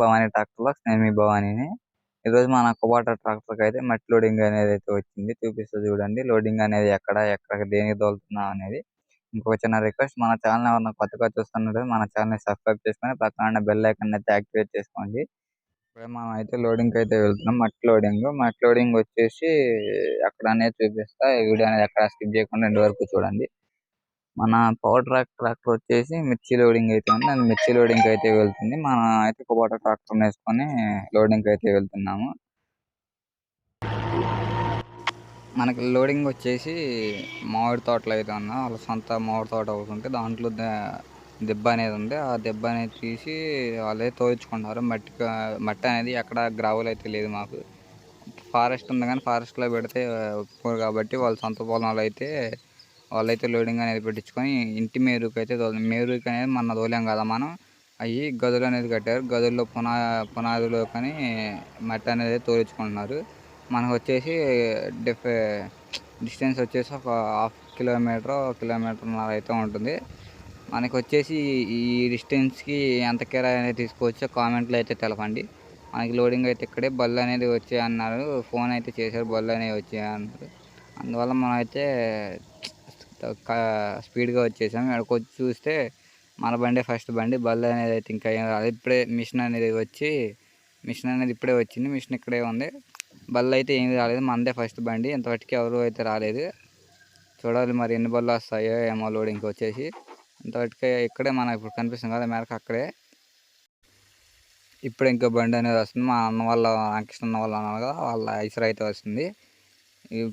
Bhavani tractor స్నేమి భవానీని. ఈరోజు మన కుబాటా tractor అయితే మట్టి లోడింగ్ అనేది అయితే వచ్చింది. చూపిస్తూ చూడండి. లోడింగ్ అనేది ఎక్కడ ఎక్కడ దేనికి తోలుతున్నాం అనేది. ఇంకొక చిన్న రిక్వెస్ట్ మన ఛానల్ ఎవరైనా కొత్తగా చూస్తున్నట్టు మన ఛానల్ని సబ్స్క్రైబ్ చేసుకొని పక్కన బెల్ ఐకన్ అయితే యాక్టివేట్ చేసుకోండి. ఇప్పుడు మనం అయితే లోడింగ్ అయితే వెళ్తున్నాం. మట్టి లోడింగ్. మట్టి లోడింగ్ వచ్చేసి అక్కడ అనేది చూపిస్తా. ఈ వీడియో అనేది ఎక్కడ స్కిప్ చేయకుండా రెండు వరకు చూడండి. మన పవర్ ట్రాక్ ట్రాక్టర్ వచ్చేసి మిర్చి లోడింగ్ అయితే ఉంది అది మిర్చి లోడింగ్ అయితే వెళ్తుంది. మనం అయితే కుబాటా ట్రాక్టర్ వేసుకొని లోడింగ్ అయితే వెళ్తున్నాము. మనకి లోడింగ్ వచ్చేసి మామిడి తోటలు అయితే ఉన్నా. వాళ్ళ సొంత మామిడి తోట ఒకటి ఉంటే దాంట్లో దెబ్బ అనేది ఉంది. ఆ దెబ్బ అనేది తీసి వాళ్ళే తోయించుకుంటారు. మట్టి మట్టి అనేది ఎక్కడ గ్రావెల్ అయితే లేదు మాకు. ఫారెస్ట్ ఉంది కానీ ఫారెస్ట్లో పెడితే ఒప్పుకోరు కాబట్టి వాళ్ళ సొంత పొలంలో అయితే వాళ్ళైతే లోడింగ్ అనేది పెట్టించుకొని ఇంటి మేరుకు అయితే తోలు మేరుకి అనేది మన తోలేం కదా మనం. అవి గదులు అనేది కట్టారు. గదుల్లో పునా పునాదులు కానీ మట్టి అనేది తోలించుకుంటున్నారు. మనకు వచ్చేసి డిఫ్ డిస్టెన్స్ వచ్చేసి ఒక హాఫ్ కిలోమీటర్ కిలోమీటర్న్నర అయితే ఉంటుంది. మనకి వచ్చేసి ఈ డిస్టెన్స్కి ఎంత కిరాయి అనేది తీసుకోవచ్చో కామెంట్లో అయితే తెలపండి. మనకి లోడింగ్ అయితే ఇక్కడే బళ్ళు అనేది వచ్చాయి అన్నారు ఫోన్ అయితే చేశారు బళ్ళు అనేవి వచ్చాయి అన్నారు అందువల్ల మనం అయితే స్పీడ్గా వచ్చేసాం. అక్కడికి వచ్చి చూస్తే మన బండి ఫస్ట్ బండి. బల్ అనేది అయితే ఇంకా ఏం రాలేదు. ఇప్పుడే మిషన్ అనేది వచ్చి మిషన్ అనేది ఇప్పుడే వచ్చింది. మిషన్ ఇక్కడే ఉంది. బళ్ళు అయితే ఏమి రాలేదు. మనదే ఫస్ట్ బండి. ఇంతవరకు ఎవరు అయితే రాలేదు. చూడాలి మరి ఎన్ని బళ్ళు వస్తాయో ఏమో లోడింగ్కి వచ్చేసి. ఇంతవరకు ఇక్కడే మనకు ఇప్పుడు కనిపిస్తుంది కదా మేరకు అక్కడే. ఇప్పుడు ఇంకో బండి అనేది వస్తుంది. మా అన్న వాళ్ళ రామకృష్ణ అన్న వాళ్ళ అన్నారు కదా వాళ్ళ ఐసర్ అయితే వస్తుంది.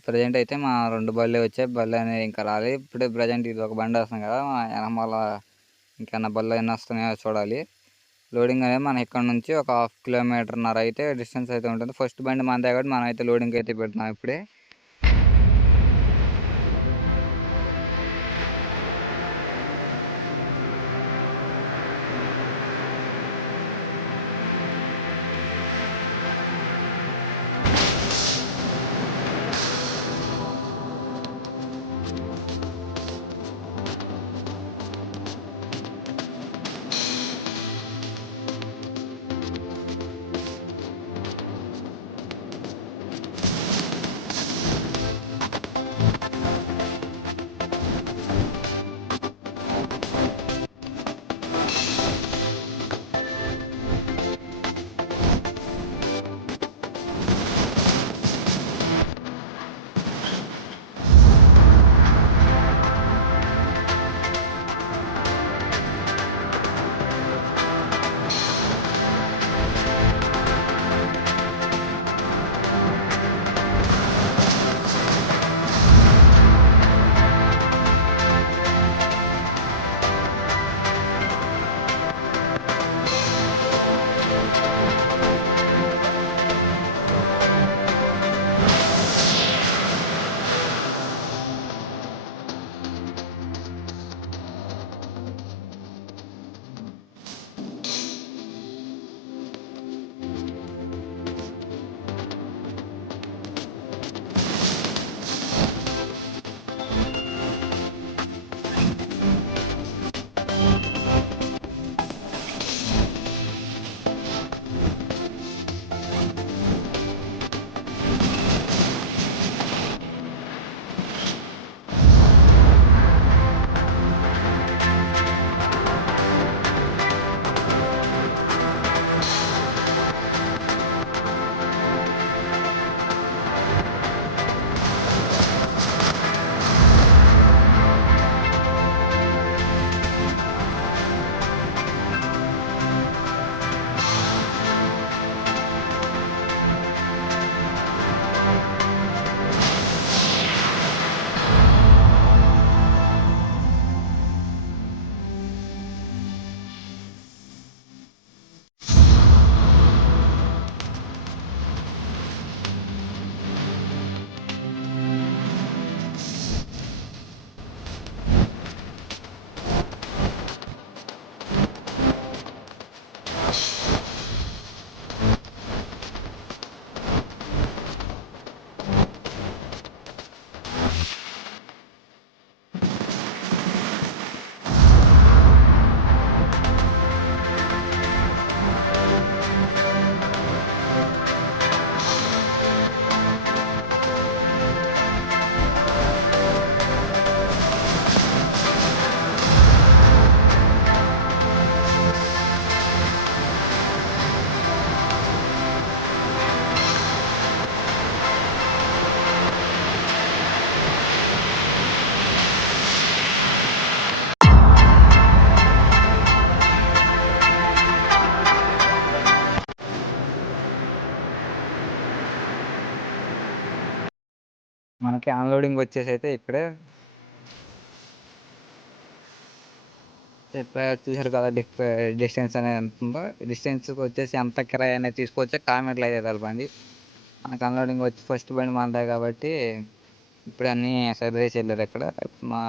ప్రజెంట్ అయితే మా రెండు బళ్ళే వచ్చాయి. బళ్ళు అనేది ఇంకా రాలేదు. ఇప్పుడే ప్రజెంట్ ఇది ఒక బండి వస్తుంది కదా మా వెనకాల ఇంకేమన్నా బళ్ళు ఎన్ని వస్తున్నాయో చూడాలి. లోడింగ్ అనేది మన ఇక్కడ నుంచి ఒక హాఫ్ కిలోమీటర్న్నర అయితే డిస్టెన్స్ అయితే ఉంటుంది. ఫస్ట్ బండి మన దగ్గర మనం అయితే లోడింగ్ అయితే పెడుతున్నాం ఇప్పుడే. మనకి లోడింగ్ వచ్చేసి అయితే ఇక్కడే. చూసారు కదా డిస్టెన్స్ అనేది ఎంత ఉందో డిస్టెన్స్కి వచ్చేసి ఎంత కిరాయి అనేది తీసుకోవచ్చు? కామెంట్లు అయితే తెలపండి. మనకు అన్లోడింగ్ వచ్చి ఫస్ట్ బండి మనదే కాబట్టి ఇప్పుడు అన్నీ సర్వీస్ వెళ్ళారు ఇక్కడ. మా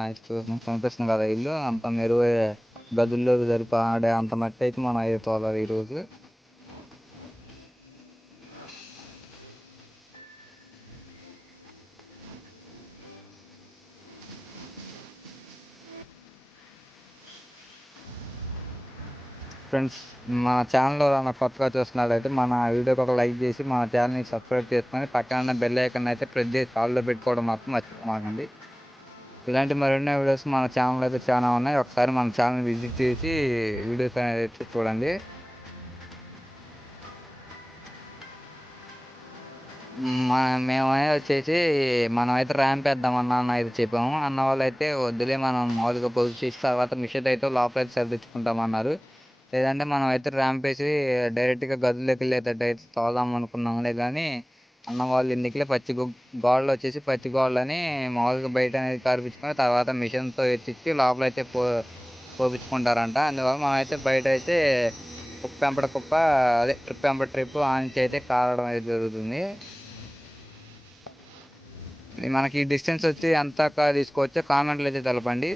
కనిపిస్తుంది కదా ఇల్లు. అంత మెరుగు గదుల్లో సరిపడే అంత మట్టి అయితే మనం అయితే తోలాలి ఈరోజు. ఫ్రెండ్స్ మన ఛానల్లో ఏమైనా కొత్తగా చూస్తున్నట్లయితే మన వీడియోకి ఒక లైక్ చేసి మన ఛానల్ని సబ్స్క్రైబ్ చేసుకొని పక్కన బెల్ ఐకన్ అయితే ప్రెస్ చేసి కాల్లో పెట్టుకోవడం మాత్రం మర్చిపోమాకండి. ఇలాంటి మరెన్నో వీడియోస్ మన ఛానల్ అయితే చాలా ఉన్నాయి. ఒకసారి మన ఛానల్ విజిట్ చేసి వీడియోస్ అనేది అయితే చూడండి. మన మేమైతే వచ్చేసి మనం అయితే ర్యాంప్ వేద్దామన్నా అన్న అయితే చెప్పాము. అన్న వాళ్ళు అయితే వద్దులే మనం మామూలుగా పొజిషన్ చేసి తర్వాత మిషన్ అయితే లోపల అయితే సర్దించుకుంటామన్నారు లేదంటే మనం అయితే ర్యాంప్ వేసి డైరెక్ట్గా గదుల్లోకి వెళ్ళేటట్టు అయితే తోదాం అనుకున్నాంలే కానీ అన్న వాళ్ళు ఎందుకులే పచ్చి గోడలు వచ్చేసి పచ్చి గోడలని మామూలుగా బయట అనేది కార్పించుకొని తర్వాత మిషన్తో ఎత్తిచ్చి లోపల అయితే పో పోపించుకుంటారంట అందువల్ల మనం అయితే బయట అయితే కుప్ప వెంపట కుప్ప అదే ట్రిప్ వెంపట ట్రిప్ ఆనించి అయితే కారడం అయితే జరుగుతుంది. మనకి డిస్టెన్స్ వచ్చి ఎంత తీసుకోవచ్చో కామెంట్లు అయితే తెలపండి.